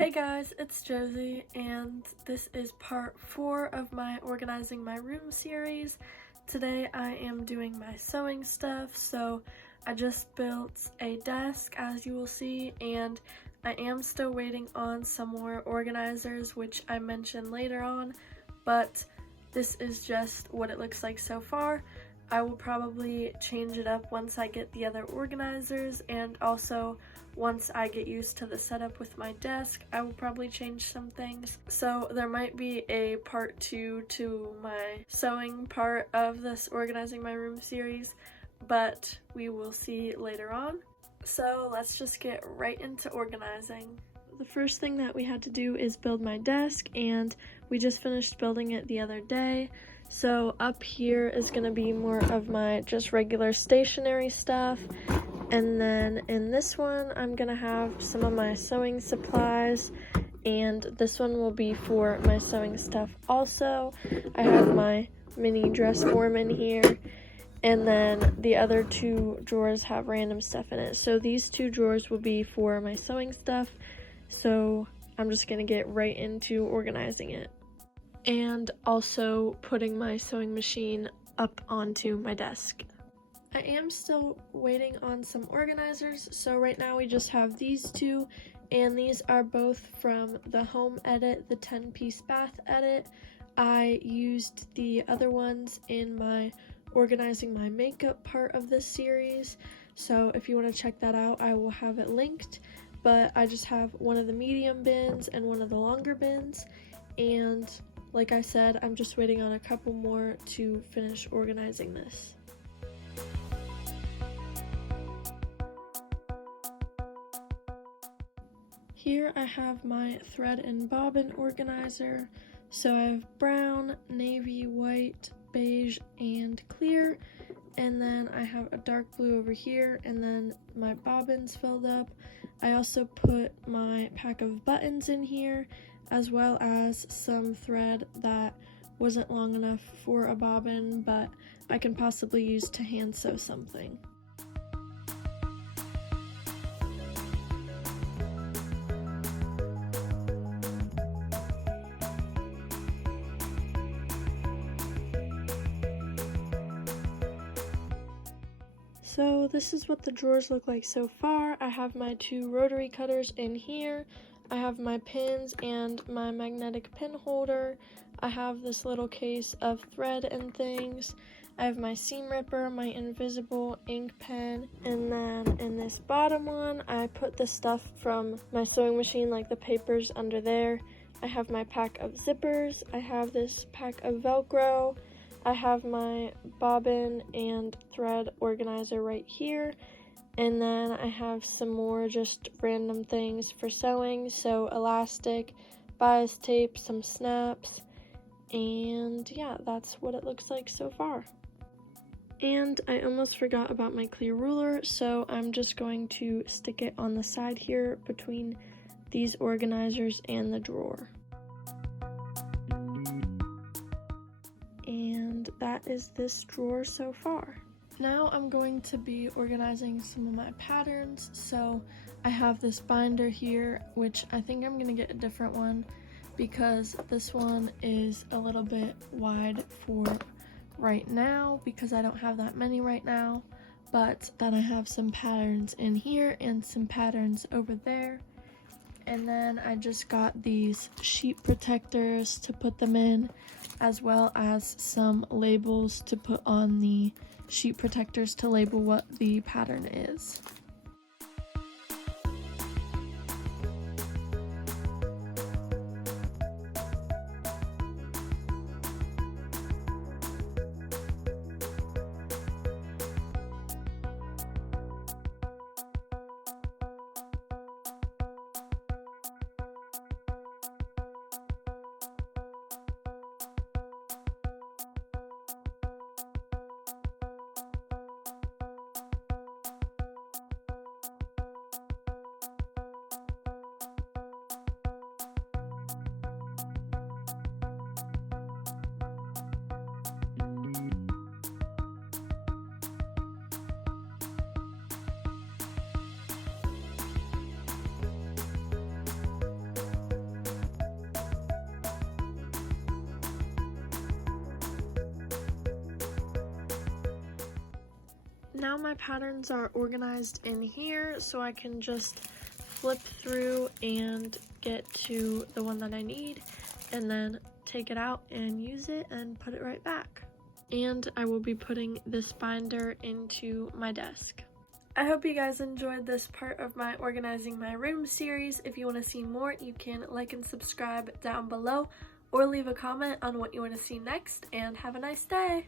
Hey guys, it's Josie, and this is part 4 of my Organizing My Room series. Today I am doing my sewing stuff, so I just built a desk, as you will see, and I am still waiting on some more organizers, which I mention later on, but this is just what it looks like so far. I will probably change it up once I get the other organizers, and also once I get used to the setup with my desk, I will probably change some things. So there might be a part 2 to my sewing part of this Organizing My Room series, but we will see later on. So let's just get right into organizing. The first thing that we had to do is build my desk, and we just finished building it the other day. So up here is going to be more of my just regular stationery stuff, and then in this one I'm going to have some of my sewing supplies, and this one will be for my sewing stuff also. I have my mini dress form in here, and then the other 2 drawers have random stuff in it. So these 2 drawers will be for my sewing stuff, so I'm just going to get right into organizing it. And also putting my sewing machine up onto my desk. I am still waiting on some organizers, so right now we just have these 2, and these are both from the home edit, the 10-piece bath edit. I used the other ones in my organizing my makeup part of this series, so if you want to check that out, I will have it linked. But I just have one of the medium bins and one of the longer bins, and like I said, I'm just waiting on a couple more to finish organizing this. Here I have my thread and bobbin organizer. So I have brown, navy, white, beige, and clear. And then I have a dark blue over here, and then my bobbins filled up. I also put my pack of buttons in here, as well as some thread that wasn't long enough for a bobbin, but I can possibly use to hand sew something. So this is what the drawers look like so far. I have my 2 rotary cutters in here. I have my pins and my magnetic pin holder. I have this little case of thread and things. I have my seam ripper, my invisible ink pen, and then in this bottom one, I put the stuff from my sewing machine, like the papers, under there. I have my pack of zippers. I have this pack of Velcro. I have my bobbin and thread organizer right here, and then I have some more just random things for sewing, so elastic, bias tape, some snaps, and yeah, that's what it looks like so far. And I almost forgot about my clear ruler, so I'm just going to stick it on the side here between these organizers and the drawer. And that is this drawer so far. Now I'm going to be organizing some of my patterns. So I have this binder here, which I think I'm gonna get a different one because this one is a little bit wide for right now because I don't have that many right now, but then I have some patterns in here and some patterns over there. And then I just got these sheet protectors to put them in, as well as some labels to put on the sheet protectors to label what the pattern is. Now my patterns are organized in here, so I can just flip through and get to the one that I need, and then take it out and use it and put it right back. And I will be putting this binder into my desk. I hope you guys enjoyed this part of my organizing my room series. If you want to see more, you can like and subscribe down below, or leave a comment on what you want to see next, and have a nice day!